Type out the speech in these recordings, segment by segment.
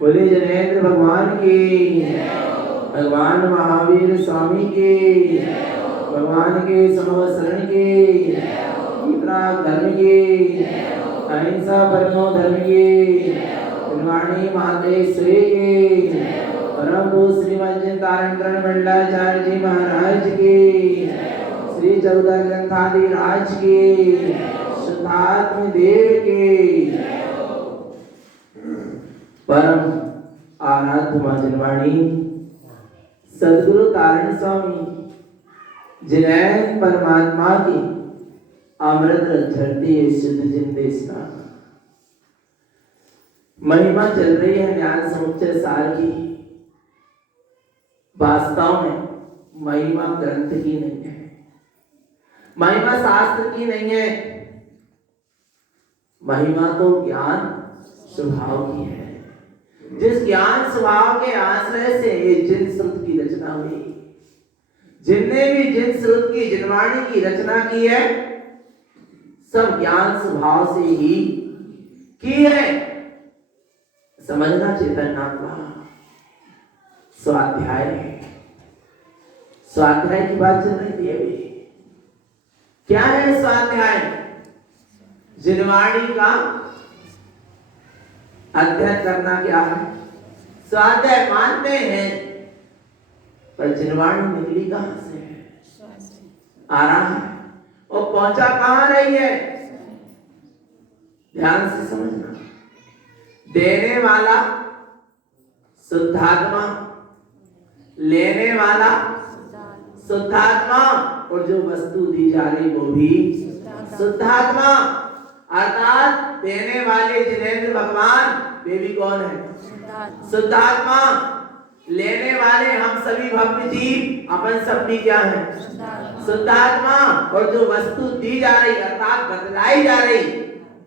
बोले जनेन्द्र भगवान की, भगवान महावीर स्वामी की, भगवान के समवसरण की, धर्म की, अहिंसा परमो धर्म की, निर्वाणी मातेश्वरी की, परम पूज्य श्रीमद तारण मंडलाचार्य जी महाराज की, श्री 14 ग्रंथादि राज की, शुद्धात्म देव की, परम आराध्य मां जनवाणी सदगुरु तारण स्वामी जिनैन परमात्मा की अमृत झरती शुद्ध जिंदे स्नान महिमा चल रही है ज्ञान समुच्चय सार की। वास्तव में महिमा ग्रंथ की नहीं है, महिमा शास्त्र की नहीं है, महिमा तो ज्ञान स्वभाव की है। जिस ज्ञान स्वभाव के आश्रय से ये जिन श्रुत की रचना हुई, जिनने भी जिन श्रुत की जिनवाणी की रचना की है, सब ज्ञान स्वभाव से ही की है। समझना चेतनात्मा स्वाध्याय है, स्वाध्याय की बात चल रही थी अभी। क्या है स्वाध्याय? जिनवाणी का अध्ययन करना। क्या है स्वाध्याय? मानते हैं, पर जिनवाणी निकली कहां से है? आ रहा है और पहुंचा कहां रही है? ध्यान से समझना। देने वाला शुद्धात्मा, लेने वाला शुद्धात्मा, और जो वस्तु दी जा रही वो भी शुद्धात्मा। अर्थात देने वाले जिनेंद्र भगवान, वे भी कौन है? शुद्धात्मा। लेने वाले हम सभी भव्य जीव, अपन सब भी क्या है? शुद्धात्मा। और जो वस्तु दी जा रही अर्थात बतलाई जा रही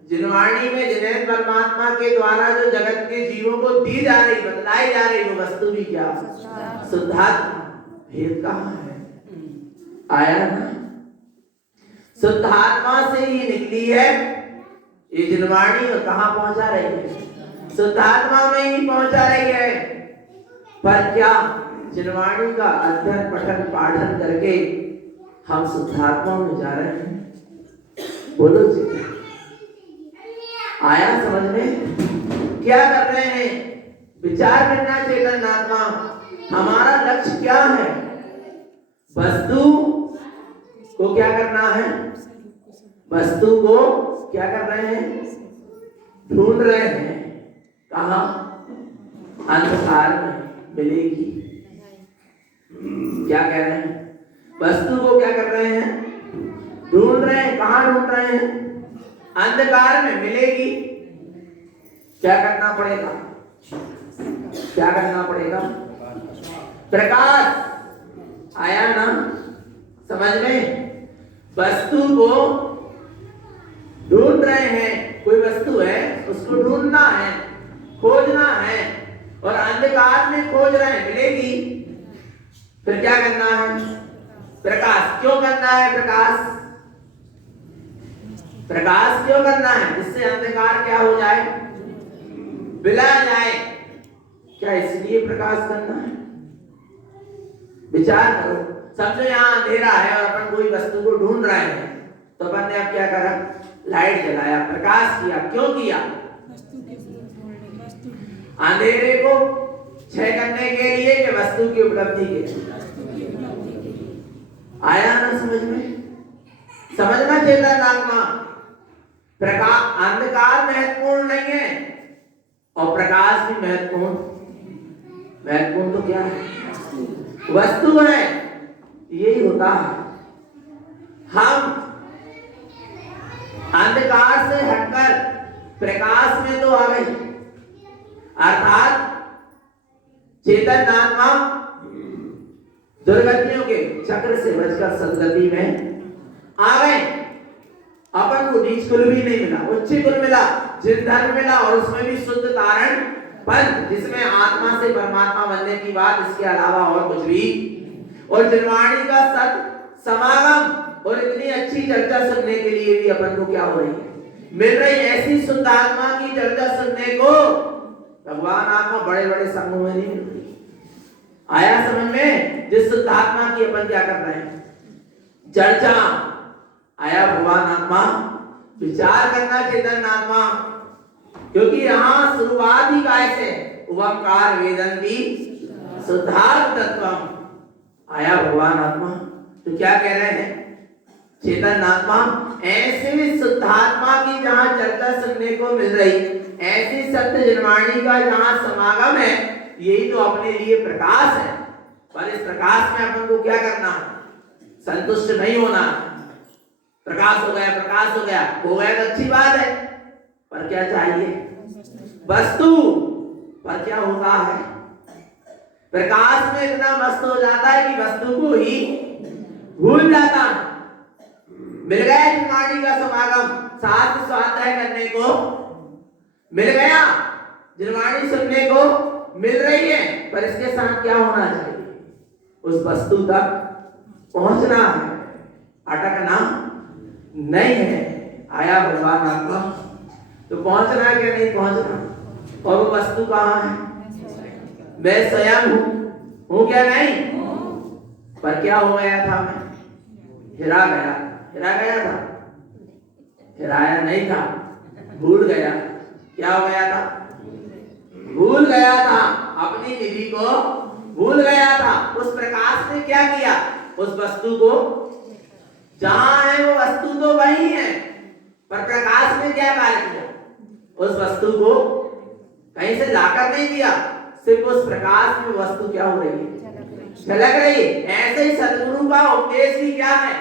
जिनवाणी में जिनेंद्र परमात्मा के द्वारा जो जगत के जीवों को दी जा रही, बतलाई जा रही, वो वस्तु भी क्या? शुद्धात्मा। भेद कहाँ है? आया ना? शुद्धात्मा से ही निकली है ये जिनवाणी, और कहाँ पहुंचा रही है? शुद्धात्मा में ही पहुंचा रही है। पर क्या जिनवाणी का अध्ययन पठन पाठन करके हम शुद्धात्मा में जा रहे हैं? बोलो जी। आया समझ में? क्या कर रहे हैं? विचार करना चेतन आत्मा, हमारा लक्ष्य क्या है? वस्तु को क्या करना है? वस्तु को क्या कर रहे हैं? ढूंढ रहे हैं। कहाँ? अंधकार में मिलेगी। क्या कह रहे हैं? वस्तु को क्या कर रहे हैं? ढूंढ रहे हैं। कहाँ ढूंढ रहे हैं? अंधकार में मिलेगी। क्या करना पड़ेगा? क्या करना पड़ेगा? प्रकाश। आया ना समझ में? वस्तु को ढूंढ रहे हैं। कोई वस्तु है, उसको ढूंढना है, खोजना है, और अंधकार में खोज रहे हैं, मिलेगी। फिर क्या करना है? प्रकाश। क्यों करना है प्रकाश? प्रकाश क्यों करना है? जिससे अंधकार क्या हो जाए? विला जाए। क्या इसलिए प्रकाश करना है? विचार करो। समझो यहाँ अंधेरा है और अपन कोई वस्तु को ढूंढ रहे हैं, तो अपन ने अब क्या करा? लाइट जलाया, प्रकाश किया। क्यों किया? अंधेरे को क्षय करने के लिए कि वस्तु की उपलब्धि के लिए? आया ना समझ में? समझना चेतन आत्मा, प्रकाश अंधकार महत्वपूर्ण नहीं है और प्रकाश भी महत्वपूर्ण। महत्वपूर्ण तो क्या है? वस्तु है। यही होता है, हम अंधकार से हटकर प्रकाश में तो आ गए, अर्थात चेतन आत्मा दुर्गतियों के चक्र से बचकर सदगति में आ गए। अपन को नीच कुल भी नहीं मिला, उच्च कुल मिला, जिन धर्म मिला, और उसमें भी शुद्ध तारण पद, जिसमें आत्मा से परमात्मा बनने की बात, इसके अलावा और कुछ भी। और जिनवाणी का सत समागम और इतनी अच्छी चर्चा सुनने के लिए भी अपन को क्या हो रही है? मिल रही। ऐसी शुद्ध आत्मा की चर्चा सुनने को भगवान आत्मा बड़े बड़े संघों में नहीं मिल रही। आया समझ में? जिस शुद्ध आत्मा की अपन क्या कर रहे हैं? चर्चा। आया भगवान आत्मा? विचार करना चेतन आत्मा, क्योंकि यहाँ शुरुआत ही कैसे? ओंकार वेदंती शुद्धार्थ तत्वम। आया भगवान आत्मा? तो क्या कह रहे हैं चेतन आत्मा? ऐसे शुद्धात्मा की जहाँ चर्चा सुनने को मिल रही, ऐसी सत्य जनवाणी का जहाँ समागम है, यही तो अपने लिए प्रकाश है। पर इस प्रकाश में अपन को क्या करना? संतुष्ट नहीं होना। प्रकाश हो गया, प्रकाश हो गया, हो गया तो अच्छी बात है, पर क्या चाहिए? वस्तु। पर क्या होता है? प्रकाश में इतना मस्त हो जाता है कि वस्तु को ही भूल जाता है। मिल गया जनवाणी का समागम, शास्त्र स्वाध्याय करने को मिल गया, जनवाणी सुनने को मिल रही है, पर इसके साथ क्या होना चाहिए? उस वस्तु तक पहुंचना है, अटकना नहीं है। आया भगवान आत्मा? तो पहुंचना है कि नहीं पहुंचना? और वो वस्तु कहाँ है? मैं स्वयं हूँ क्या? नहीं। पर क्या हो गया था? मैं हिरा गया। हिरा गया था? हिराया नहीं था, भूल गया। क्या हो गया था? भूल गया था, अपनी निधि को भूल गया था। उस प्रकाश ने क्या किया? उस वस्तु को, जहां है वो वस्तु तो वही है, पर प्रकाश ने क्या कार्य किया? उस वस्तु को कहीं से लाकर नहीं दिया, सिर्फ उस प्रकाश में वस्तु क्या हो रही है? झलक रही है। ऐसे ही सदगुरु का उपदेश भी क्या है?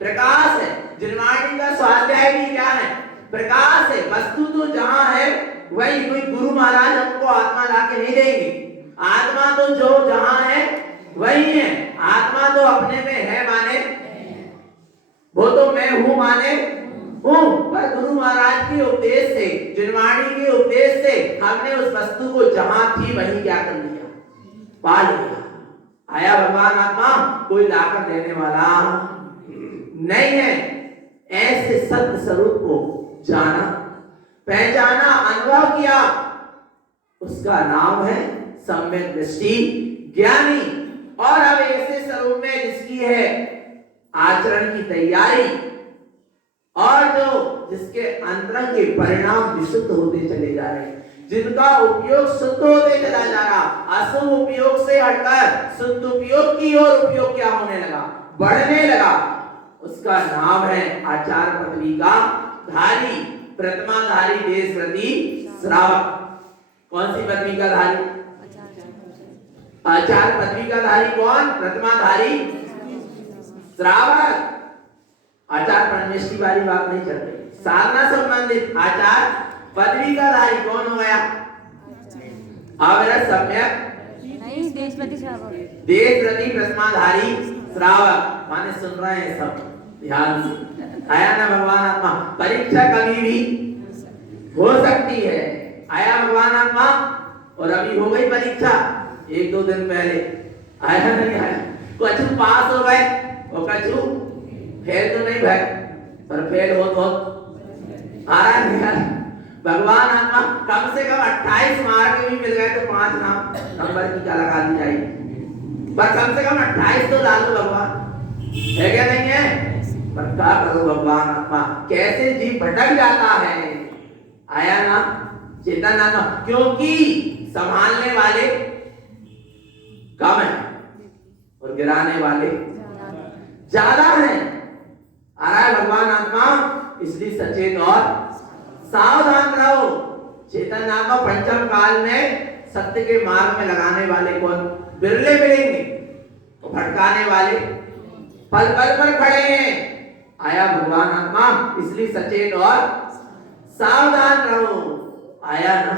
प्रकाश है। जिनवाणी का स्वाध्याय भी क्या है? प्रकाश है। वस्तु तो जहां है वही, कोई गुरु महाराज हमको आत्मा लाके नहीं देंगे। आत्मा तो जो जहां है वही है। आत्मा तो अपने में है माने, वो तो मैं हूं माने हूं, पर गुरु महाराज के उपदेश से, जिनवाणी के उपदेश से हमने उस वस्तु को जहां थी वहीं क्या कर लिया? पा लिया। आया भगवान आत्मा? कोई लाकर देने वाला नहीं है। ऐसे सत्य स्वरूप को जाना, पहचाना, अनुभव किया, उसका नाम है सम्यक दृष्टि ज्ञानी। और अब ऐसे स्वरूप में जिसकी है आचरण की तैयारी, और जो जिसके अंतरंग के परिणाम विशुद्ध होते चले जा रहे हैं, जिनका उपयोग शुद्ध होते चला जा रहा, अशुद्ध उपयोग से हटकर शुद्ध उपयोग की ओर उपयोग क्या होने लगा, बढ़ने लगा, उसका नाम है आचार पदवी का धारी, प्रतिमाधारी, देश प्रति श्रावक। कौन सी पदवी का धारी? आचार पदवी का धारी कौन? प्रतिमाधारी श्रावक। आचार परमेश की वाली बात नहीं चल रही, साधना संबंधित आचार पदवी का धारी कौन हो गया? अविरत सम्यक नहीं, देश प्रति श्रावक, देश प्रति प्रतिमाधारी श्रावक। माने सुन रहे हैं सब ध्यान से, आया ना भगवान आत्मा? परीक्षा कभी भी हो सकती है, आया भगवान आत्मा? और अभी हो गई परीक्षा 1-2 दिन पहले, आया नहीं आया? कछु पास हो गए और कछु फेल तो नहीं भाई, पर फेल हो तो आ रहा नहीं आ रहा। भगवान आत्मा कम से कम 28 मार्क भी मिल गए तो 5 नंबर की क्या लगा दी जाएगी, पर कम से कम 28 तो डालो भगवान, है क्या नहीं है? पर क्या करो भगवान आत्मा, कैसे जीव भटक जाता है, आया ना चेतन आत्मा? क्योंकि संभालने वाले कम है और गिराने वाले ज्यादा हैं, आ रहा है भगवान आत्मा? इसलिए सचेत और सावधान रहो। चेतन आत्मा पंचम काल में सत्य के मार्ग में लगाने वाले कौन? बिरले मिलेंगे, तो भटकाने वाले पल पल पर खड़े हैं, आया भगवान आत्मा? इसलिए सचेत और सावधान रहो, आया ना?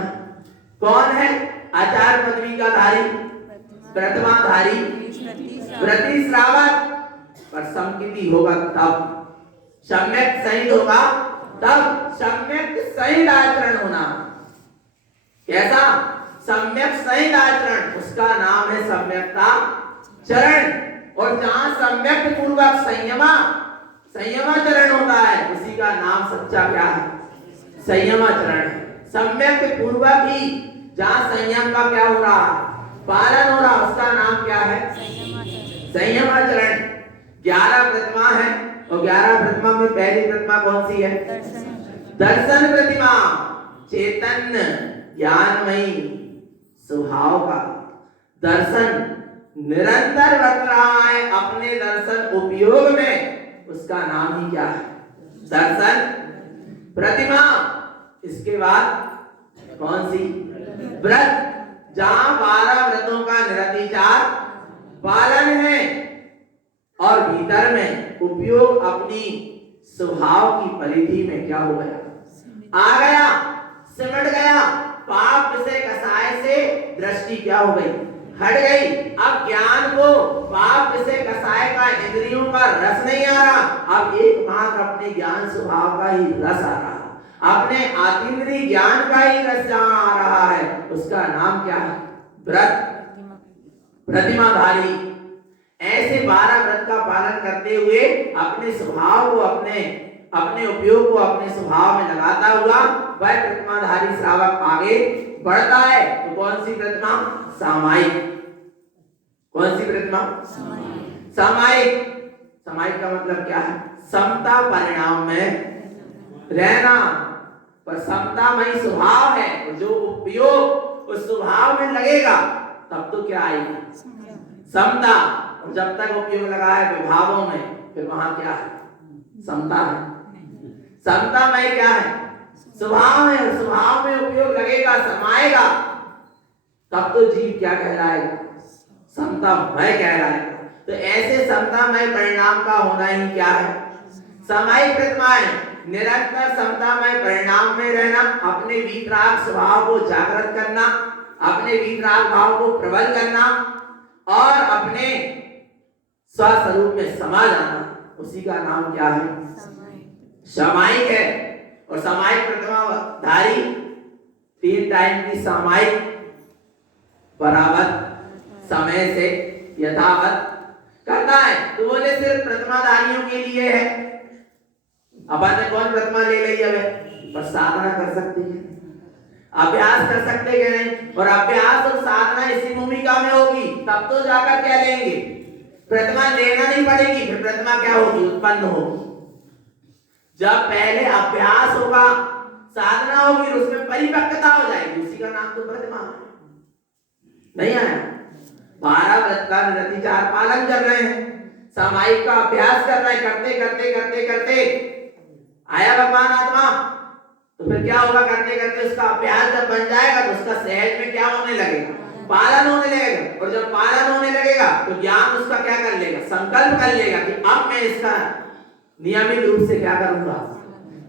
कौन है आचार पदवी का धारी, प्रतिमाधारी, प्रति श्रावक? पर समकिति होगा तब, सम्यक सहित होगा तब, सम्यक सहित आचरण होना। कैसा? सम्यक सहित आचरण, उसका नाम है सम्यकता चरण। और जहां सम्यक पूर्वक संयमाचरण होता है, उसी का नाम सच्चा क्या है? संयमाचरण है। सम्यक पूर्वक ही जहां संयम का क्या हो रहा, पालन हो रहा, उसका नाम क्या है? संयमाचरण। 11 प्रतिमा है और 11 प्रतिमा में पहली प्रतिमा कौन सी है? दर्शन प्रतिमा। चेतन ज्ञानमयी स्वभाव का दर्शन निरंतर बरत रहा है अपने दर्शन उपयोग में, उसका नाम ही क्या है? दर्शन प्रतिमा। इसके बाद कौन सी? व्रत। जहां 12 व्रतों का निरतिचार पालन है और भीतर में उपयोग अपनी स्वभाव की परिधि में क्या हो गया? आ गया, सिमट गया। पाप से कसाय से दृष्टि क्या हो गई? हट गई। अब ज्ञान को पाप से कसाय का इंद्रियों का रस नहीं आ रहा, अब एकमात्र अपने ज्ञान स्वभाव का ही रस आ रहा, अपने आत्मेंद्रिय ज्ञान का ही रस जहां आ रहा है, उसका नाम क्या है? व्रत, प्रतिमाधारी। ऐसे 12 व्रत का पालन करते हुए अपने स्वभाव को, अपने उपयोग को अपने स्वभाव में लगाता हुआ वह प्रतिमाधारी श्रावक आगे बढ़ता है। तो कौन सी प्रतिमा? सामायिक। कौन सी प्रतिमा? सामायिक। सामायिक का मतलब क्या है? समता परिणाम में रहना। पर समतामयी स्वभाव है, और जो उपयोग उस स्वभाव में लगेगा तब तो क्या आएगी? समता। और जब तक उपयोग लगा है विभावों में, फिर वहां क्या है? समता है। समता में क्या है? स्वभाव है, और स्वभाव में उपयोग लगेगा, समाएगा, तब तो जीव क्या कहलाएगा? समतामय कहलाएगा। तो ऐसे समतामय परिणाम का होना ही क्या है? सामायिक प्रतिमाएं। निरंतर समतामय परिणाम में रहना, अपने वीतराग स्वभाव को जागृत करना, अपने वीतराग भाव को प्रबल करना और अपने स्वस्वरूप में समा जाना, उसी का नाम क्या है? सामायिक है। और सामायिक प्रतिमाधारी 3 टाइम की सामायिक बराबर समय से यथावत करता है। तो बोले सिर्फ प्रतिमाधारियों के लिए है। अपन ने कौन प्रतिमा ले ली है? पर साधना कर सकते हैं, अभ्यास कर सकते हैं नहीं? और अभ्यास और साधना इसी भूमिका में होगी, तब तो जाकर क्या लेंगे? प्रतिमा लेना नहीं पड़ेगी, फिर प्रतिमा क्या होगी? उत्पन्न होगी। जब पहले अभ्यास होगा, साधना होगी, उसमें परिपक्वता हो जाएगी, उसी का नाम तो प्रतिमा है। नहीं आया? 12 व्रत का निरतिचार पालन कर रहे हैं, सामायिक का अभ्यास कर रहे हैं, करते करते करते करते आया भगवान आत्मा, तो फिर क्या होगा? करते करते उसका अभ्यास जब बन जाएगा तो उसका सहज में क्या होने लगेगा? पालन होने लगेगा। और जब पालन होने लगेगा तो ज्ञान उसका क्या कर लेगा? संकल्प कर लेगा कि अब मैं इसका नियमित रूप से क्या करूंगा?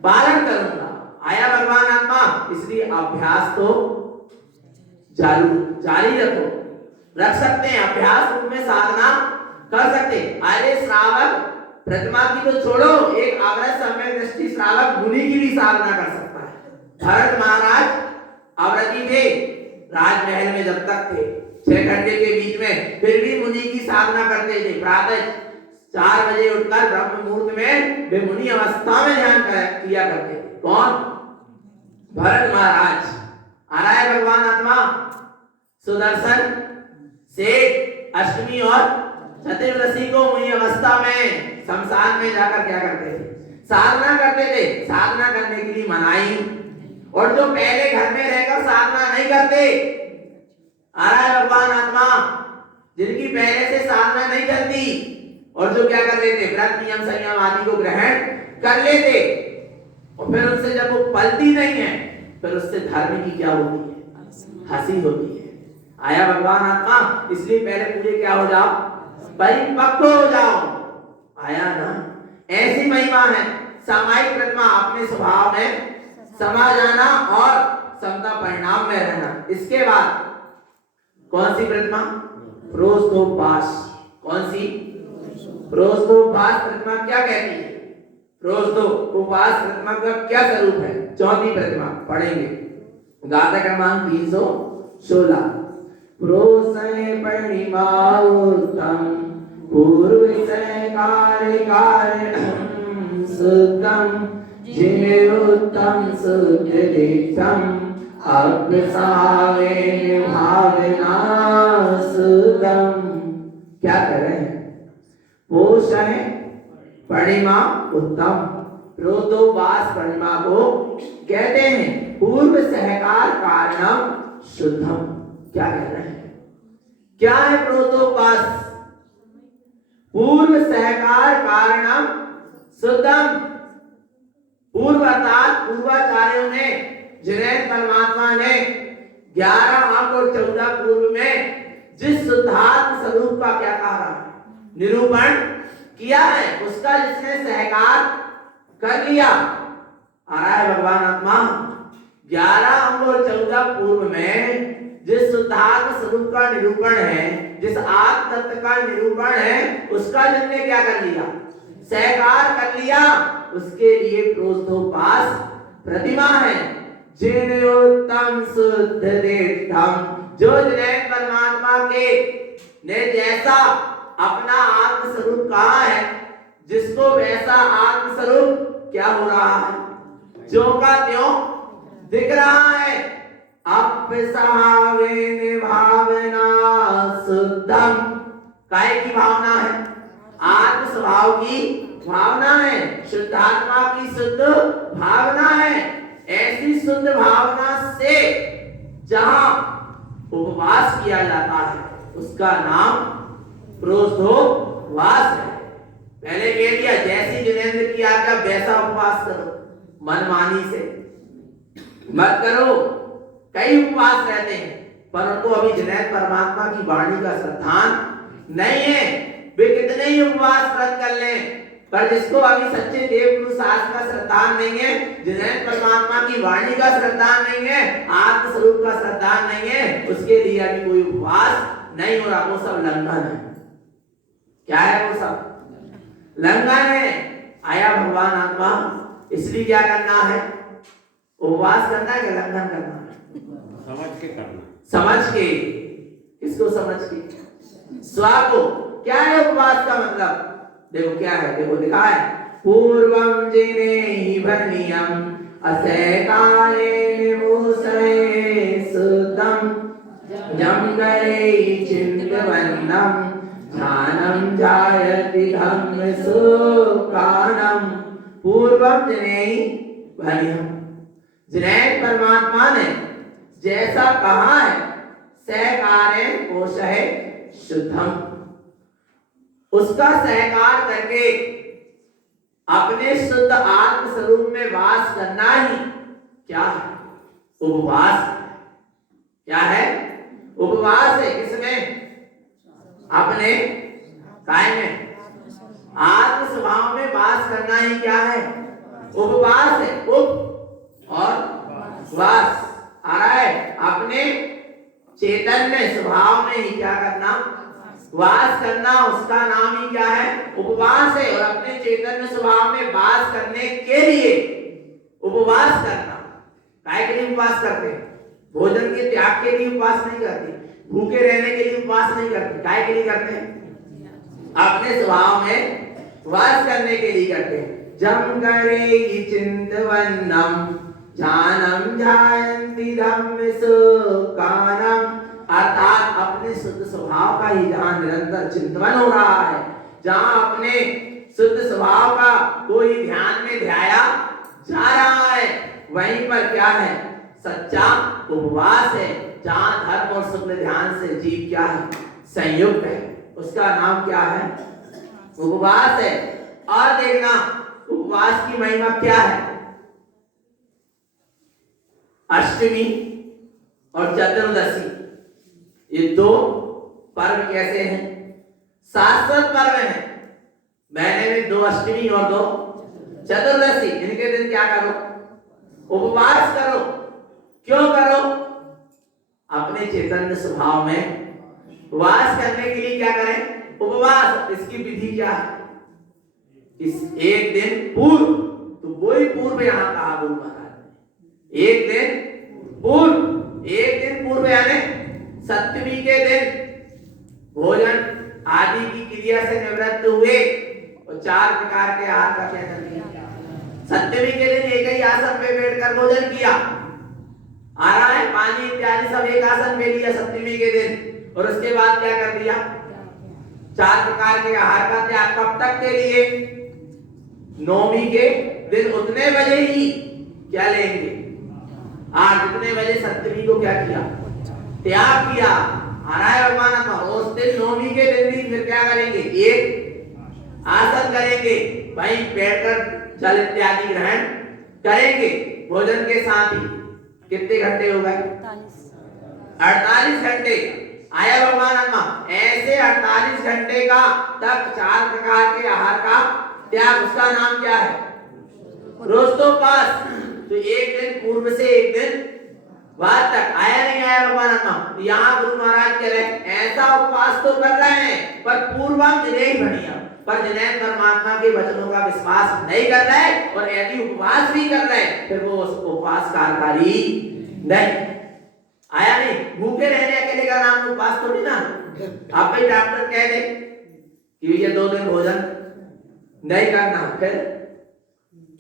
पालन करूंगा। आया भगवान आत्मा। इसलिए अभ्यास तो जारी रखो, रख सकते हैं, अभ्यास रूप में साधना कर सकते हैं। अरे श्रावक प्रतिमा की तो छोड़ो, एक अवरत सम्यक दृष्टि श्रावक मुनि की भी साधना कर सकता है। भरत महाराज अवरती थे राजमहल में, जब तक थे 6 घंटे के बीच में, फिर भी मुनि की साधना करते थे। प्रातः 4 बजे उठकर ब्रह्म मुहूर्त में वे मुनि अवस्था में ध्यान किया करते थे। कौन? भरत महाराज। आ रहा है भगवान आत्मा। सुदर्शन सेठ अष्टमी और चतुर्दशी को मुनि अवस्था में शमशान में जाकर क्या करते थे? साधना करते थे। साधना करने के लिए मनाई। और जो पहले घर में रहकर साधना नहीं करते, आ रहा है भगवान आत्मा, जिनकी पहले से साधना नहीं चलती और जो क्या कर लेते? व्रत नियम संयम आदि को ग्रहण कर लेते, और फिर उनसे जब वो पलती नहीं है, फिर उससे धर्म की क्या होती है? हंसी होती है। आया भगवान आत्मा। इसलिए पहले पूरे क्या हो जाओ? परिपक्व हो जाओ। आया ना? ऐसी महिमा है। सामायिक प्रतिमा अपने स्वभाव में समा जाना और समता परिणाम में रहना। इसके बाद कौन सी प्रतिमा? प्रोस्तोपास। कौन सी? प्रोस्तोपास प्रतिमा क्या कहती है? प्रोस्तोपास प्रतिमा का क्या स्वरूप है? चौथी प्रतिमा पढ़ेंगे, गाथा क्रमांक 316। प्रोसय परिमाउतम पूर्व से कार्य सुतम जिने उत्तम सुदृढ़म अग्रसावे भावना सुतम। क्या कर रहे हैं? पोषय परिमा उत्तम, प्रोतोपास परिमा को कहते हैं पूर्व सहकार कारणम शुद्धम। क्या कह रहे हैं? क्या है प्रोतोपास? पूर्व सहकार कारणम शुद्धम। पूर्व अर्थात पूर्वाचार्यों ने, जिन्हें परमात्मा ने 11 अंक और 14 पूर्व में जिस शुद्धात्म स्वरूप का क्या कहा निरूपण किया है, उसका जिसने सहकार कर लिया। आ रहा है भगवान आत्मा। 11 अंक और 14 पूर्व में जिस शुद्धात्म स्वरूप का निरूपण है, जिस आत्म तत्व का निरूपण है, उसका जिसने क्या कर लिया? सहकार कर लिया। उसके लिए प्रोस्तोपास प्रतिमा है। जिनोत्तम शुद्ध देवतम, जो जिन्हें परमात्मा के ने जैसा अपना आत्म स्वरूप कहा है, जिसको वैसा आत्म स्वरूप क्या हो रहा है? जो का त्यों दिख रहा है। अपसावेन भावना शुद्धम। काय की भावना है? आत्म स्वभाव की भावना है, शुद्धात्मा की शुद्ध भावना है। ऐसी शुद्ध भावना से जहां उपवास किया जाता है, उसका नाम प्रोस्तोपास है। पहले कह दिया, जैसी जिनेंद्र की आज्ञा वैसा उपवास करो, मनमानी से मत करो। कई उपवास रहते हैं, पर उनको अभी जिनेंद्र परमात्मा की वाणी का श्रद्धान नहीं है। वे कितने ही उपवास व्रत कर लें, पर जिसको अभी सच्चे देव गुरु शास्त्र का श्रद्धान नहीं है, जिन्हें परमात्मा की वाणी का श्रद्धान नहीं है, आत्म स्वरूप का श्रद्धान नहीं है, उसके लिए अभी कोई उपवास नहीं हो रहा। वो सब लंघन है। क्या है? वो सब लंघन है। आया भगवान आत्मा। इसलिए क्या करना है? उपवास करना है कि लंघन करना है? समझ के करना। समझ के। किसको समझ के? स्व को। क्या है उपवास का मतलब? देखो क्या है, देखो लिखा है, पूर्वम जिने ही भनियम असैकाले निमोसये सुतम जम करे चिंतवन्नम ध्यानम जायति धम्म सुकानम पूर्वम जनेहि भलियम। जिनेन परमात्मा ने जैसा कहा है सहकारेण पोषहे शुद्धम, उसका सहकार करके अपने शुद्ध आत्म स्वरूप में वास करना ही क्या है? उपवास। क्या है? उपवास है। किसमें? अपने काय में आत्म स्वभाव में वास करना ही क्या है? उपवास है। उप और वास आ रहा है। अपने चैतन्य स्वभाव में ही क्या करना? वास करना। उसका नाम ही क्या है? उपवास है। और अपने चैतन्य स्वभाव में वास करने के लिए उपवास करना। काय के लिए उपवास करते हैं? भोजन के त्याग के लिए उपवास नहीं करते, भूखे रहने के लिए उपवास नहीं करते। काय के लिए करते हैं? अपने स्वभाव में वास करने के लिए करते हैं। जम करे चिंतवन्नम ध्यानम ध्यायन्ति धम्मेषु कानम, अर्थात अपने शुद्ध स्वभाव का ही जहां निरंतर चिंतन हो रहा है, जहां अपने शुद्ध स्वभाव का कोई ध्यान में ध्याया जा रहा है, वहीं पर क्या है? सच्चा उपवास है। जहां धर्म और शुक्ल ध्यान से जीव क्या है? संयुक्त है। उसका नाम क्या है? उपवास है। और देखना उपवास की महिमा क्या है। अष्टमी और चतुर्दशी ये दो पर्व कैसे हैं? शाश्वत पर्व हैं। महीने में दो अष्टमी और दो चतुर्दशी, इनके दिन क्या करो? उपवास करो। क्यों करो? अपने चैतन्य स्वभाव में वास करने के लिए क्या करें? उपवास। इसकी विधि क्या है? इस एक दिन पूर्व, तो वही पूर्व यहां कहा गुरु महाराज ने। एक दिन पूर्व, एक दिन पूर्व यानी सप्तमी के दिन भोजन आदि की क्रिया से निवृत्त हुए और 4 प्रकार के आहार का त्याग किया। सप्तमी के दिन एक ही आसन पे बैठकर भोजन किया। आ रहा है पानी इत्यादि सब एक आसन में लिया सप्तमी के दिन। और उसके बाद क्या कर दिया? 4 प्रकार के आहार का त्याग। कब तक के लिए? नौमी के दिन उतने बजे ही क्या लेंगे? आज उतने बजे सप्तमी को क्या किया? त्याग किया। आ रहा है भगवान का। उस दिन नौमी के दिन भी फिर क्या करेंगे? एक आसन करेंगे, वहीं बैठकर जल इत्यादि ग्रहण करेंगे भोजन के साथ ही। कितने घंटे हो गए? 48 घंटे। आया भगवान आत्मा। ऐसे 48 घंटे का तक 4 प्रकार के आहार का त्याग, उसका नाम क्या है? रोस्तोपास। तो एक दिन पूर्व से एक दिन बाद तक। आया नहीं आया भगवान आत्मा? यहाँ गुरु महाराज कह रहे हैं ऐसा उपवास तो कर रहे हैं पर पूर्वम नहीं बढ़िया, पर जिन्हें परमात्मा के वचनों का विश्वास नहीं कर रहे और यदि उपवास भी कर रहे फिर वो उस उपवास कार्यकारी नहीं। आया नहीं? भूखे रहने अकेले का नाम उपवास थोड़ी ना। आप ही डॉक्टर कह दे कि ये 2 दिन भोजन नहीं करना, फिर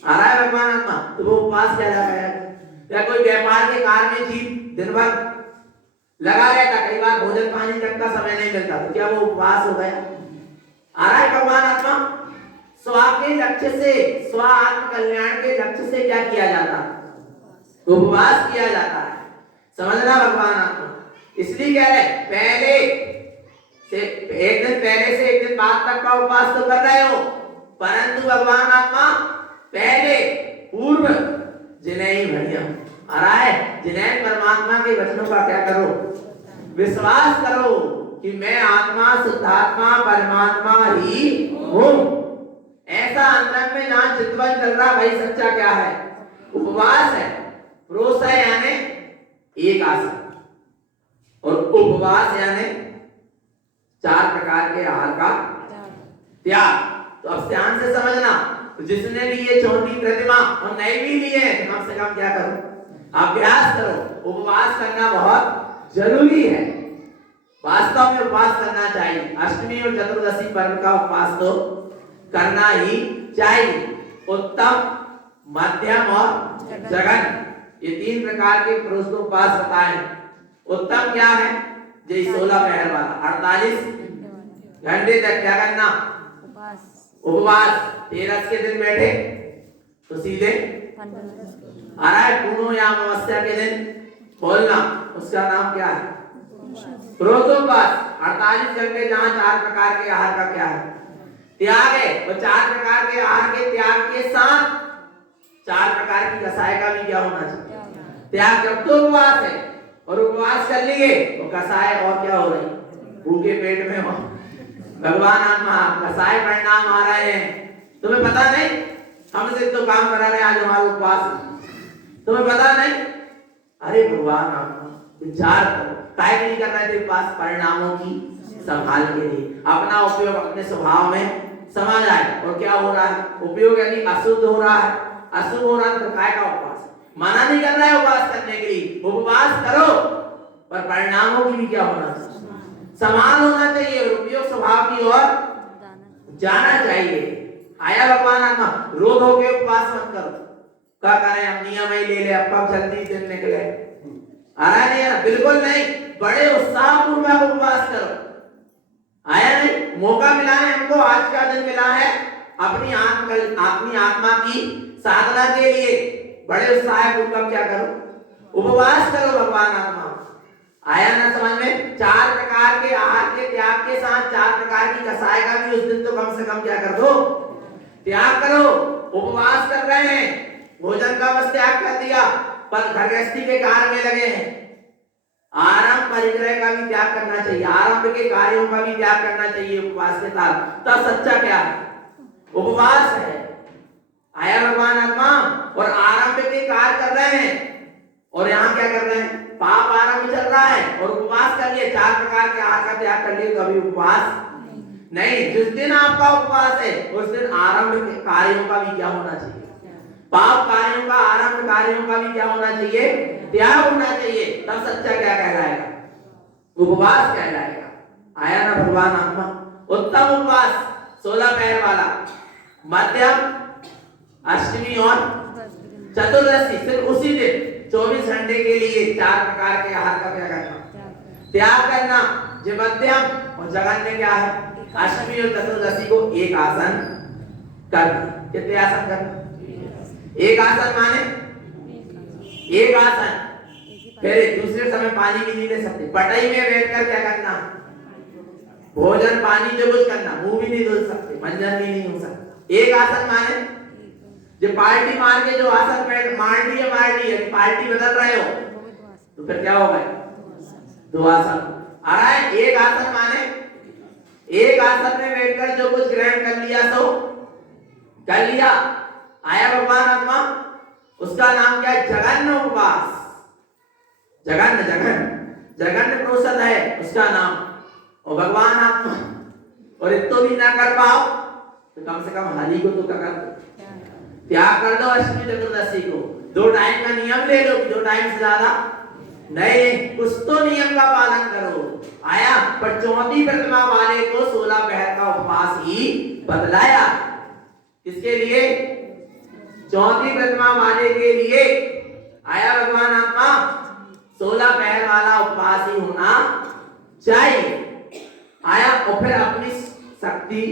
आ रहा है भगवान आत्मा, तो वो उपवास कहलाता है। या कोई व्यापार के कार्य में जीव दिन भर लगा रहता, कई बार भोजन पानी तक का समय नहीं मिलता, तो क्या वो उपवास हो गया? आ रहा है भगवान आत्मा। स्व के लक्ष्य से, स्व आत्म कल्याण के लक्ष्य से क्या किया जाता है? उपवास किया जाता है। समझना भगवान आत्मा। इसलिए कह रहे पहले से एक दिन पहले से एक दिन बाद तक का उपवास तो कर रहे हो, परंतु भगवान आत्मा पहले पूर्व जिन्हें भैया आ रहा है, जिन्हें परमात्मा के वचनों का क्या करो? विश्वास करो कि मैं आत्मा शुद्धात्मा परमात्मा ही हूं। ऐसा अंतर में जहां चिंतन चल रहा, भाई सच्चा क्या है? उपवास है। प्रोस है यानी एक आसन, और उपवास यानी 4 प्रकार के आहार का त्याग। तो अब ध्यान से समझना, जिसने भी ये 34 प्रतिमा और नहीं भी लिए हैं, कम से कम क्या करो? अभ्यास करो। उपवास करना बहुत जरूरी है। वास्तव में उपवास करना चाहिए। अष्टमी और चतुर्दशी पर्व का उपवास तो करना ही चाहिए। उत्तम, मध्यम और जघन, ये 3 प्रकार के पुरुष को उपवास बताए। उत्तम क्या है? जय 16 पहर वाला 48 घंटे तक क्या करना? उपवास। 13 के दिन बैठे तो सीधे पंद्रह आ रहा है पूर्णो या अमावस्या के दिन बोलना, उसका नाम क्या है? रोजोपवास। 48 घंटे जहाँ 4 प्रकार के आहार का क्या है? त्याग है। और 4 प्रकार के आहार के त्याग के साथ 4 प्रकार की कसाय का भी क्या होना चाहिए? त्याग। जब तो उपवास है और उपवास कर लिए तो कसाय और क्या हो रही? भूखे पेट में हो। भगवान आत्मा कसाय परिणाम आ रहे हैं, तुम्हें पता नहीं? हमसे तो काम करा रहे आज हमारा उपवास, तुम्हें पता नहीं? अरे भगवान आत्मा विचार करो, काय नहीं कर रहे थे उपवास? परिणामों की संभाल के लिए अपना उपयोग अपने स्वभाव में समा जाए। और क्या हो रहा है? उपयोग यानी अशुद्ध हो रहा है, अशुभ हो रहा है, तो काय का उपवास? मना नहीं कर रहा है उपवास करने के लिए, उपवास करो, पर परिणामों की भी क्या होना चाहिए? समान होना चाहिए, उपयोग स्वभाव की ओर जाना चाहिए। आया भगवान आत्मा, रोध होके उपवास मत करो। क्या करें हम? नियम ही ले ले, अब कब जल्दी दिन निकले, आ रहा नहीं? यार बिल्कुल नहीं, बड़े उत्साह पूर्वक उपवास करो। आया नहीं? मौका मिला है हमको, आज का दिन मिला है अपनी आत्मा की साधना के लिए, बड़े उत्साह पूर्वक क्या करो? उपवास करो भगवान आत्मा। आया ना समझ में? 4 प्रकार के आहार के त्याग के साथ 4 प्रकार की कसाय का भी उस दिन तो कम से कम क्या कर दो? त्याग करो। उपवास कर रहे हैं, भोजन का बस त्याग कर दिया, पर घर गृहस्थी के कार्य में लगे हैं। आरंभ परिग्रह का भी त्याग करना चाहिए, आरंभ के कार्यों का भी त्याग करना चाहिए उपवास के साथ। तब सच्चा क्या है? उपवास है। आया भगवान आत्मा, और आरंभ के कार्य कर रहे हैं, और यहाँ क्या कर रहे हैं? पाप आरंभ चल रहा है और उपवास कर लिए, 4 प्रकार के आहार का त्याग कर लिए, कभी उपवास नहीं। जिस दिन आपका उपवास है उस दिन आरंभ के कार्यों का भी क्या होना चाहिए? पाप कार्यों का, आरंभ कार्यों का भी क्या होना चाहिए? त्याग होना चाहिए। तब सच्चा क्या कहलाएगा? उपवास कहलाएगा। आया ना भगवान आत्मा? उत्तम उपवास 16 पैर वाला, मध्यम, अष्टमी और चतुर्दशी, सिर्फ उसी दिन 24 घंटे के लिए 4 प्रकार के आहार का क्या करना? त्याग करना। जो मध्यम और जघन्य क्या है? अष्टमी और चतुर्दशी को एक आसन करना। कितने आसन करना? एक आसन माने एक आसन। फिर दूसरे समय पानी भी नहीं ले सकते, पटाई में बैठकर क्या करना? भोजन पानी जो कुछ करना, मुंह भी नहीं धुल सकते, मंजन भी नहीं हो सकता। एक आसन माने जो पार्टी मार के जो आसन में मार दी है, पार्टी बदल रहे हो तो फिर क्या होगा? 2 आसन। आ रहा है? एक आसन माने एक आसन में बैठकर जो कुछ ग्रहण कर लिया सो कर लिया। आया भगवान आत्मा? उसका नाम क्या है? जघन्य उपवास। जघन्य जघन्य जघन्य प्रोषद है उसका नाम। और भगवान आत्मा, और इतो भी ना कर पाओ तो कम से कम हरि को तो कर दो, त्याग कर दो। अष्टमी चतुर्दशी को 2 टाइम का नियम ले लो, 2 टाइम से ज्यादा नहीं, कुछ तो नियम का पालन करो। आया? पर चौथी प्रतिमा वाले को 16 पहर का उपवास ही बतलाया। किसके लिए? चौथी प्रतिमा वाले के लिए। आया भगवान आत्मा? 16 पहर वाला उपवास ही होना चाहिए। आया? और फिर अपनी शक्ति,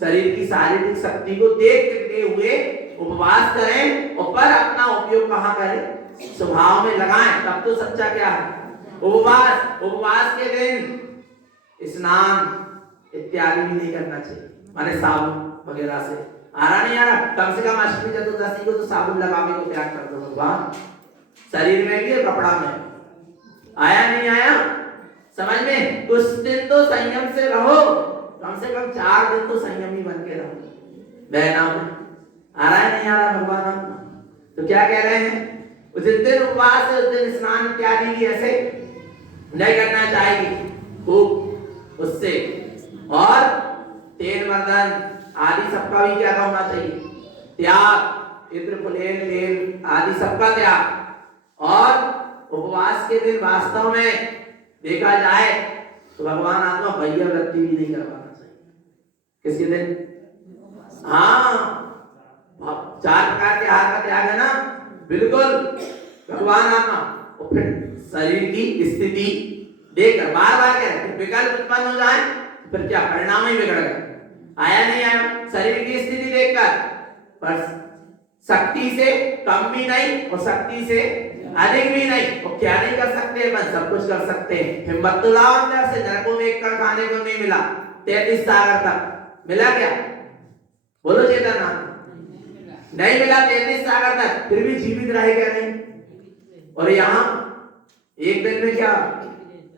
शरीर की शारीरिक शक्ति को देखते हुए उपवास करें, और पर अपना उपयोग कहाँ करें? स्वभाव में लगाएं। तब तो सच्चा क्या है? उपवास। उपवास के दिन स्नान इत्यादि भी नहीं करना चाहिए, माने साबुन वगैरह से। आ रहा नहीं आ रहा? कम से कम अष्टमी चतुर्दशी को तो साबुन लगावे को त्याग कर दो भगवान, शरीर में भी और कपड़ा में। आया नहीं आया समझ में? कुछ दिन तो संयम से रहो, कम से कम 4 दिन तो संयमी बन के रहो बहना में। आ रहा है नहीं आ रहा भगवान आत्मा? तो क्या कह रहे हैं? उस दिन उपवास है, उस दिन स्नान इत्यादि भी ऐसे नहीं करना चाहिए खूब उससे। और तेल मर्दन आदि सबका भी क्या होना चाहिए? त्याग। इत्र फुलेल तेल आदि सबका त्याग। और उपवास के दिन वास्तव में देखा जाए तो भगवान आत्मा भैया वृत्ति भी नहीं करवाना चाहिए। किसके दिन? हाँ, 4 प्रकार के आहार का त्याग है ना, बिल्कुल भगवान आत्मा। और फिर शरीर की स्थिति देखकर बार-बार कह रहे, विकल्प उत्पन्न हो जाए फिर क्या परिणाम ही बिगड़ गए। आया नहीं आया? शरीर की स्थिति देखकर, पर शक्ति से कम भी नहीं और शक्ति से अधिक भी नहीं। और क्या नहीं कर सकते अपन, सब कुछ कर सकते हैं। हिम्मत तो लाओ अंदर से। नरकों में एक कण खाने को नहीं मिला, 33 सागर तक मिला क्या? बोलो चेतन नाथ, नहीं मिला 33 सागर तक, फिर भी जीवित रहे क्या नहीं? और यहाँ एक दिन में क्या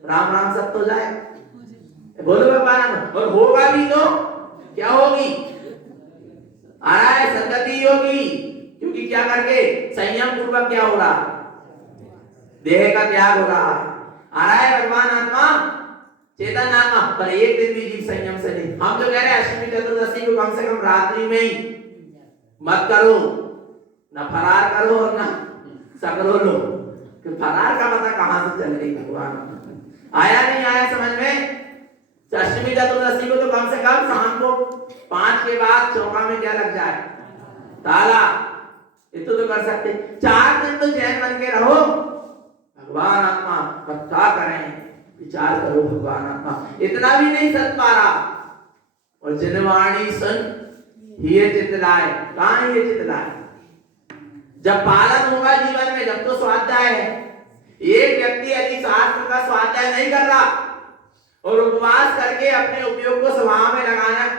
राम राम सब तो जाए, बोलो भगवान। और होगा भी तो क्या होगी? आ रहा है संगति होगी, क्योंकि क्या करके संयम पूर्वक क्या हो रहा, देह का त्याग हो रहा। आ रहा है भगवान आत्मा चेतन आत्मा, पर एक दिन भी जीव संयम से नहीं। हम जो कह रहे हैं अष्टमी चतुर्दशी को कम से कम रात्रि में ही मत करो, ना फरार करो और ना सकरो लो, कि फरार का पता कहां से चल रही भगवान। आया नहीं आया समझ में? अष्टमी चतुर्दशी को तो कम से कम शाम को 5 के बाद चौका में क्या लग जाए, ताला। ये तो कर सकते। 4 दिन तो जैन बन के रहो भगवान आत्मा, पर क्या करें, विचार करो भगवान आत्मा इतना भी नहीं सत पा रहा। और जिनवाणी सुन ये चित्त लाए, कहां ये चित्त लाए? जब पालन होगा जीवन में, जब तो स्वाध्याय है। एक व्यक्ति यदि शास्त्र का स्वाध्याय नहीं कर रहा और उपवास करके अपने उपयोग को स्वभाव में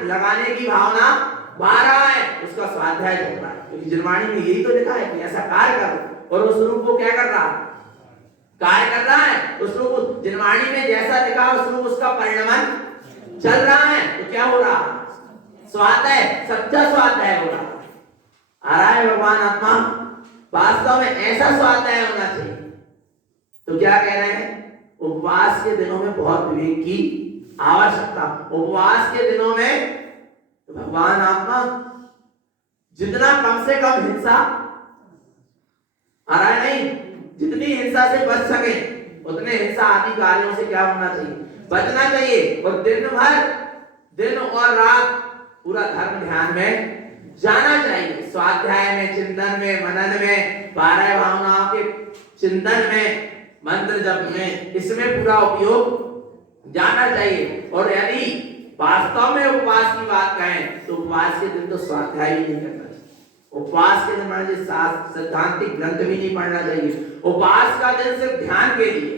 लगाने की भावना बा रहा है, उसका स्वाध्याय चल रहा है। क्योंकि जिनवाणी में यही तो लिखा है कि ऐसा कार्य करो, और उस रूप को क्या कर रहा है, कार्य कर रहा है। उस रूप जिनवाणी में जैसा लिखा उस रूप उसका परिणमन चल रहा है। तो क्या हो रहा, स्वाध्याय, सच्चा स्वाध्याय हो रहा। आ रहा है भगवान आत्मा, वास्तव में ऐसा स्वाध्याय होना चाहिए। तो क्या कह रहे हैं, उपवास के दिनों में बहुत विवेक की आवश्यकता। उपवास के दिनों में तो भगवान आत्मा जितना कम से कम हिंसा, आ रहा है नहीं, जितनी हिंसा से बच सके उतने हिंसा आदि कार्यों से क्या होना चाहिए, बचना चाहिए। और दिन और रात पूरा धर्म ध्यान में जाना चाहिए। स्वाध्याय में, चिंतन में, मनन में, 12 भावनाओं के चिंतन में, मंत्र जप में, इसमें पूरा उपयोग जाना चाहिए। और यदि वास्तव में उपवास की बात कहें तो उपवास के दिन तो स्वाध्याय ही नहीं करना चाहिए। उपवास के दिन मान सैद्धांतिक ग्रंथ भी नहीं पढ़ना चाहिए। उपवास का दिन सिर्फ ध्यान के लिए,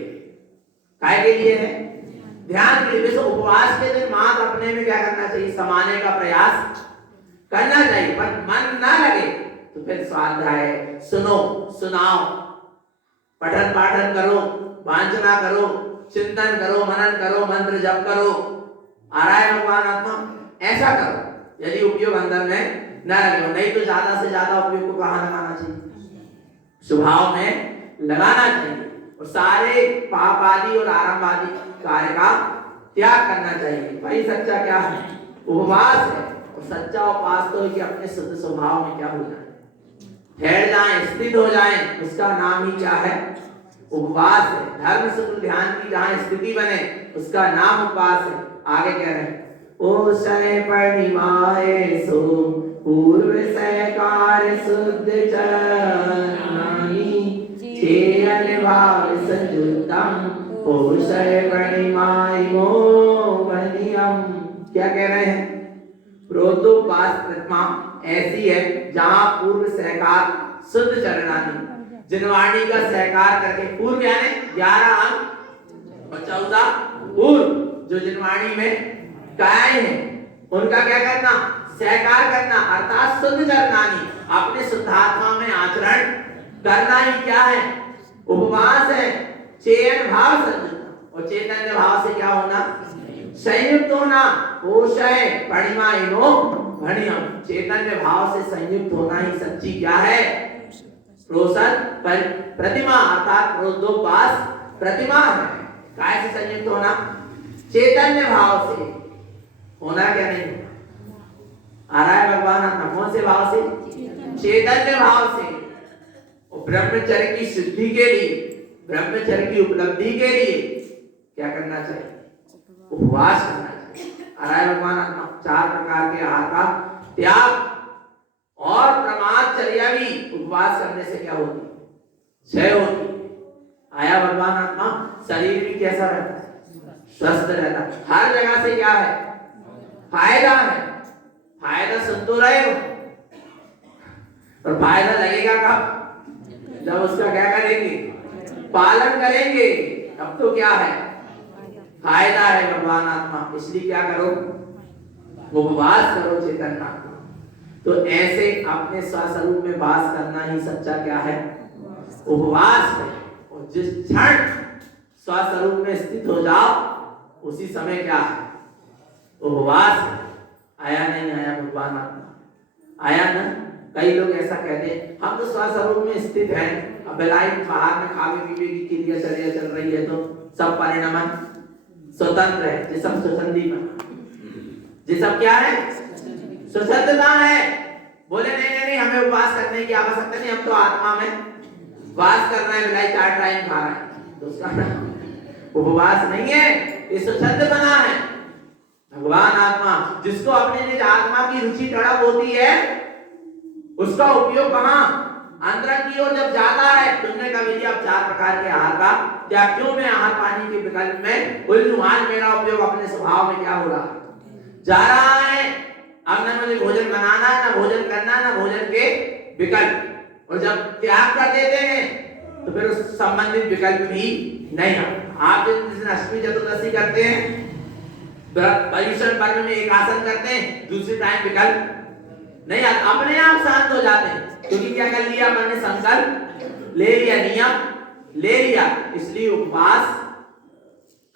काय के लिए है, ध्यान के लिए। उपवास के दिन मात्र अपने में क्या करना चाहिए, समाने का प्रयास करना चाहिए। पर मन ना लगे तो फिर स्वाध्याय सुनो, सुनाओ, पठन पाठन करो, वांछना करो, चिंतन करो, मनन करो, मंत्र जप करो। आ रहा है भगवान आत्मा, ऐसा करो यदि उपयोग अंदर में न लगे। नहीं तो ज्यादा से ज्यादा उपयोग को कहां लगाना चाहिए, स्वभाव में लगाना चाहिए। और सारे पाप आदि और आरंभ आदि कार्य का त्याग करना चाहिए। भाई सच्चा क्या है, उपवास है। और सच्चा उपवास तो है कि अपने शुद्ध स्वभाव में क्या हो जाए, ठहर जाए, स्थित हो जाए, उसका नाम ही क्या है, उपवास है। धर्म शुद्ध ध्यान की जहां स्थिति बने उसका नाम उपवास है। आगे कह रहे हैं, ओ शय परिमाए सो पूर्व सहकार शुद्ध चरणानी चेयन भाव संयुक्तम ओ शय परिमाय मो बनियम। क्या कह रहे हैं, प्रोतोपास प्रतिमा ऐसी है जहां पूर्व सहकार शुद्ध चरणानी, जिनवाणी का सहकार करके, पूर्व यानी 11 अंग और 14 पूर्व जो जिनवाणी में कायम है, उनका क्या करना, सहकार करना, अर्थात शुद्ध चरणानी, अपने शुद्धात्मा में आचरण करना ही क्या है, उपवास है। चेतन भाव संयुक्त, और चैतन्य भाव से क्या होना, संयुक्त होना। कोशय परिमा इनो भणियम, चैतन्य भाव से संयुक्त होना ही सच्ची क्या है, प्रोसत प्रतिमा, अर्थात प्रोतोपास प्रतिमा है। काय से संयुक्त होना, चैतन्य भाव से होना, क्या नहीं आ रहा है भगवान आत्मा, कौन से भाव से, चैतन्य भाव से। और ब्रह्मचर्य की सिद्धि के लिए, ब्रह्मचर्य की उपलब्धि के लिए क्या करना चाहिए, उपवास करना चाहिए। आ रहा है भगवान आत्मा, 4 प्रकार के आहार का त्याग और प्रमादचर्या भी उपवास करने से क्या होती, क्षय होती। आया भगवान आत्मा, शरीर भी कैसा रहता है, स्वस्थ रहता है। हर जगह से क्या है, फायदा है, फायदा सुन तो रहे हो। और फायदा लगेगा कब? जब उसका क्या करेंगे? पालन करेंगे, तब तो क्या है? फायदा है भगवान आत्मा। इसलिए क्या करो? उपवास करो चेतन आत्मा। तो ऐसे अपने स्वस्वरूप में वास करना ही सच्चा क्या है? उपवास है। और जिस क्षण स्वस्वरूप में स्थित हो जाओ उसी समय क्या है? उपवास है। आया नहीं आया भगवान आत्मा? आया ना? कई लोग ऐसा कहते हैं हम तो स्वस्वरूप में स्थित हैं, अब लाइफ बाहर में खावे पीवे की क्रियाचर्या चल रही है तो सब परिणाम स्वतंत्र है, ये सब स्वतंत्र, ये सब क्या है? स्वतंत्रता है। बोले नहीं नहीं नहीं, हमें उपवास करने की आवश्यकता नहीं, हम तो आत्मा में वास कर रहे हैं, बिलाई 4 टाइम खा रहे हैं, तो उसका उपवास नहीं है, ये स्वतंत्र बना है। भगवान आत्मा जिसको अपने निज आत्मा की रुचि तड़प होती है उसका उपयोग कहां? अंतरंग की ओर जब जाता है। तुमने कभी अब 4 प्रकार के आहार का क्या क्यों मैं आहार पानी के विकल्प में उलझूं? आज मेरा उपयोग अपने स्वभाव में क्या हो रहा है? जा रहा है। अब ना मुझे भोजन बनाना, ना भोजन करना, ना भोजन के विकल्प। और जब त्याग कर देते हैं तो फिर उस संबंधित विकल्प भी नहीं है। आप जिस दिन अष्टमी चतुर्दशी करते हैं, पर्युषण पर्व में एक आसन करते हैं, दूसरे टाइम विकल्प नहीं आता, अपने आप शांत हो जाते हैं। क्योंकि क्या कर लिया? अपन ने संकल्प ले लिया, नियम ले लिया। इसलिए उपवास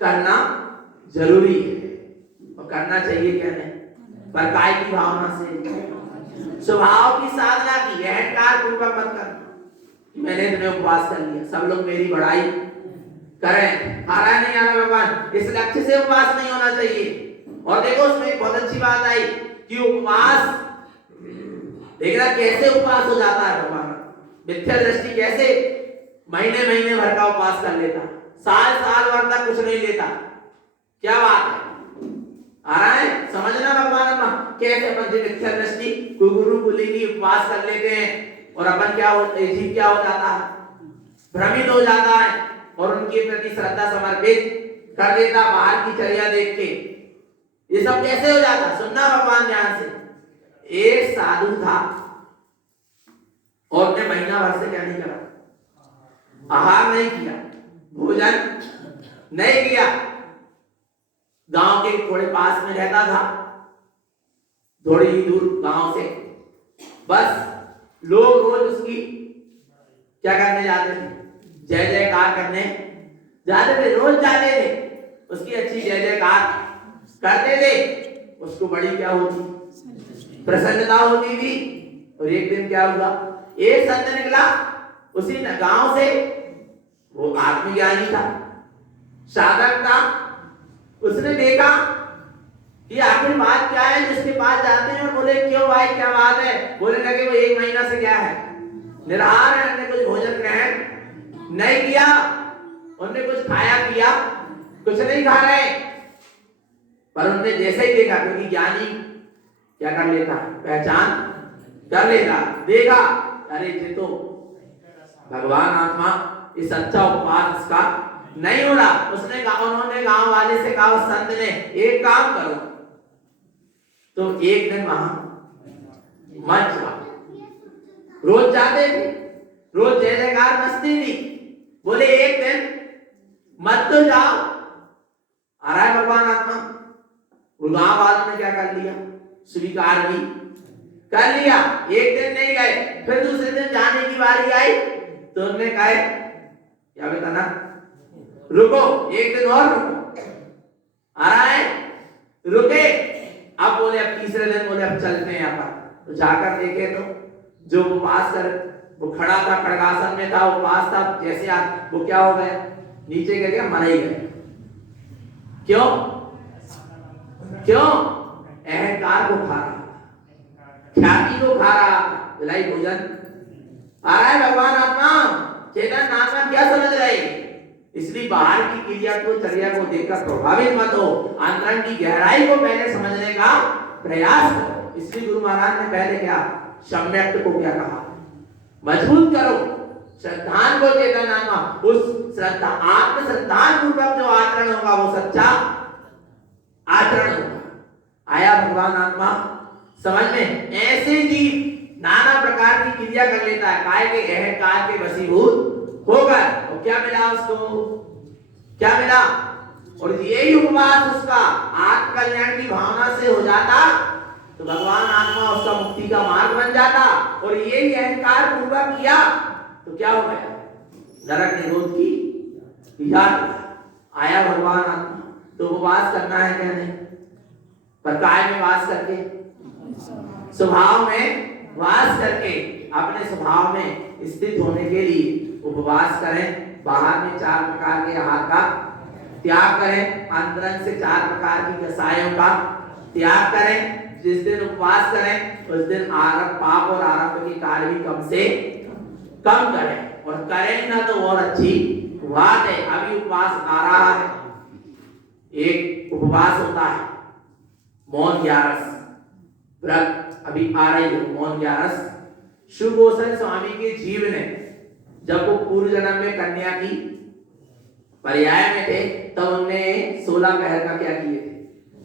करना जरूरी है और करना चाहिए। क्या नहीं? पर काय की भावना से, स्वभाव की साधना की, अहंकार पूर्वक मत करना। मैंने तुम्हें उपवास कर लिया, सब लोग मेरी बड़ाई करें, आ रहा नहीं आ रहा भगवान, इस लक्ष्य से उपवास नहीं होना चाहिए। और देखो उसमें एक बहुत अच्छी बात आई कि उपवास, देखना कैसे उपवास हो जाता है भगवान। मिथ्या दृष्टि कैसे महीने महीने भर का उपवास कर लेता, साल साल भर तक कुछ नहीं लेता। क्या बात है? आ रहा है समझना भगवान आत्मा कैसे अपन मिथ्या दृष्टि गुरु कुलीनी उपवास कर लेते हैं और अपन क्या हो, जीव क्या हो जाता है? भ्रमित हो जाता है और उनके प्रति श्रद्धा समर्पित कर देता बाहर की चर्या देख के। ये सब कैसे हो जाता? सुनना भगवान ध्यान से। एक साधु था और उसने महीना भर से क्या नहीं करा? आहार नहीं किया, भोजन नहीं किया। गांव के थोड़े पास में रहता था, थोड़ी ही दूर गांव से। बस लोग रोज उसकी क्या करने जाते थे? जय जयकार करने जाते थे, रोज जाते थे, उसकी अच्छी जय जयकार करते थे। उसको बड़ी क्या होती? प्रसन्नता होती थी। और एक दिन क्या हुआ? एक संत निकला उसी गांव से, वो आत्मज्ञानी था, साधक था। उसने देखा कि आखिर बात क्या है, जिसके पास जाते हैं और बोले क्यों भाई क्या बात है? बोले लगे वो 1 महीना से क्या है? निराहार है, हमने कुछ भोजन ग्रहण नहीं किया, उन्होंने कुछ खाया पिया कुछ नहीं खा रहे। पर उन्होंने जैसे ही देखा, क्योंकि ज्ञानी क्या कर लेता? पहचान कर लेता। देखा अरे ये तो भगवान आत्मा, इस अच्छा उपवास का नहीं हो रहा। उन्होंने गांव वाले से कहा, उस संत ने, एक काम करो, तो एक दिन वहां मत जाओ। रोज जाते थे, रोज जय जयकार मस्ती थी। बोले एक दिन मत तो जाओ। आ रहा है भगवान आत्मा। गांव वालों ने क्या कर लिया? स्वीकार भी कर लिया। एक दिन नहीं गए, फिर दूसरे दिन जाने की बारी आई तो उन्होंने कहा क्या बताना, रुको एक दिन और रुको। आ रहा है, रुके। अब बोले अब तीसरे दिन बोले अब चलते हैं यहाँ पर। तो जाकर देखे तो जो उपवास कर वो खड़ा था, खड़गासन में था, उपवास था, जैसे आप वो क्या हो गया? नीचे गिर गया, मर ही गया। क्यों? क्यों? अहंकार को खा रहा, ख्याति को खा रहा, विलाई भोजन। आ रहा है भगवान आत्मा, चेतन आत्मा क्या समझ रहे? इसलिए बाहर की क्रिया को चर्या को देखकर प्रभावित मत हो, अंतरंग की गहराई को पहले समझने का प्रयास करो। इसलिए गुरु महाराज ने पहले क्या सम्यक्त को क्या कहा? मजबूत करो श्रद्धान को, चेतन आत्मा। उस श्रद्धा आत्म श्रद्धान पूर्वक जो आचरण होगा वो सच्चा आचरण होगा। आया भगवान आत्मा समझ में? ऐसे जीव नाना प्रकार की क्रिया कर लेता है काय के अहंकार के वशीभूत होकर। और क्या मिला उसको, क्या मिला? और यही उपवास उसका आत्मकल्याण की भावना से हो जाता तो भगवान आत्मा उसका मुक्ति का मार्ग बन जाता। और यही अहंकार पूर्वक किया तो क्या हो गया? नरक निरोध की याद आया भगवान आत्मा। तो उपवास करना है क्या? नहीं, पर काय में वास करके, स्वभाव में वास करके अपने स्वभाव में स्थित होने के लिए उपवास करें। बाहर में 4 प्रकार के आहार का त्याग करें, अंतरंग से 4 प्रकार की कसायों का त्याग करें। जिस दिन उपवास करें उस दिन आरंभ पाप और आरंभ की कार्य भी कम से कम करें। और करें ना तो और अच्छी बात है। अभी उपवास आ रहा है, एक उपवास होता है मौन 11 व्रत अभी आ रही है मौन 11। शिव गोस्वामी स्वामी के जीव ने जब वो पूर्व जन्म में कन्या की पर्याय में थे तब उनने 16 पहर का क्या किए थे।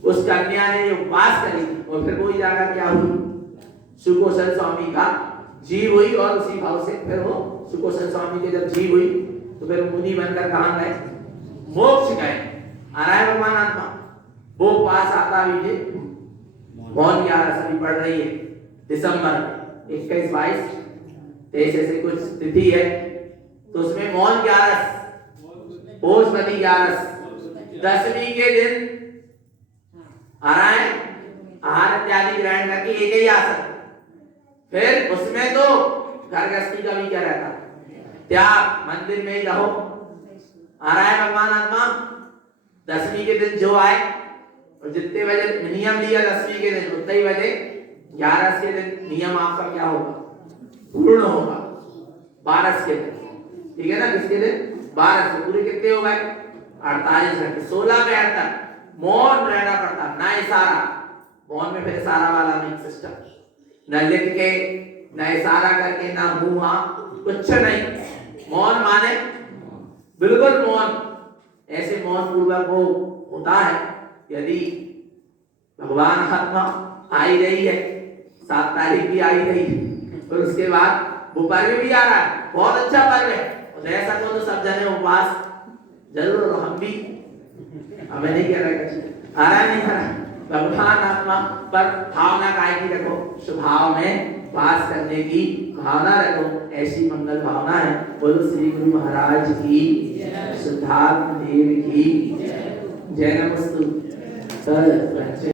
उस कन्या ने उपवास करी थी और फिर वही जाकर क्या हुई? सुकोशन स्वामी का जीव हुई। और उसी भाव से फिर वो सुकोशन स्वामी के जब जीव हुई तो फिर मुनि बनकर कहां गए? मोक्ष गए। आ रहा है भगवान आत्मा। वो उपवास आता भी है मौन 11 सभी पढ़ रही है दिसंबर 21, 22, 23 ऐसे कुछ तिथि है। तो उसमें मौन 11 पोषपति 11 दशमी के दिन आ रहा है आहार इत्यादि ग्रहण करके एक ही आसन। फिर उसमें तो घर गृहस्थी का भी क्या रहता? त्याग, मंदिर में ही रहो। आ रहा है भगवान आत्मा। दशमी के दिन जो आए और जितने बजे नियम लिया दशमी के दिन उतने ही बजे 11 के दिन नियम आपका क्या होगा? पूर्ण होगा। 12 के दिन, ठीक है ना? किसके दिन? 12 से पूरे कितने हो गए? 48 घंटे। 16 घंटे तक मौन रहना पड़ता, ना इशारा। मौन में फिर इशारा वाला नहीं सिस्टम, न लिख के, न इशारा करके, ना मुंह कुछ नहीं। मौन माने बिल्कुल मौन। ऐसे मौन पूर्वक वो होता है। यदि भगवान आत्मा आ ही रही है, 7 तारीख भी आ ही रही है, और उसके बाद वो पर्व भी आ रहा है, बहुत अच्छा पर्व है। और ऐसा को तो सब जने उपवास जरूर, और हम भी, हमें नहीं कह रहा कुछ आ रहा है, नहीं आ रहा। भगवान आत्मा पर भावना काय की रखो, स्वभाव में वास करने की भावना रखो। ऐसी मंगल भावना है। बोलो श्री गुरु महाराज की, सिद्धार्थ देव की जय। नमस्तु।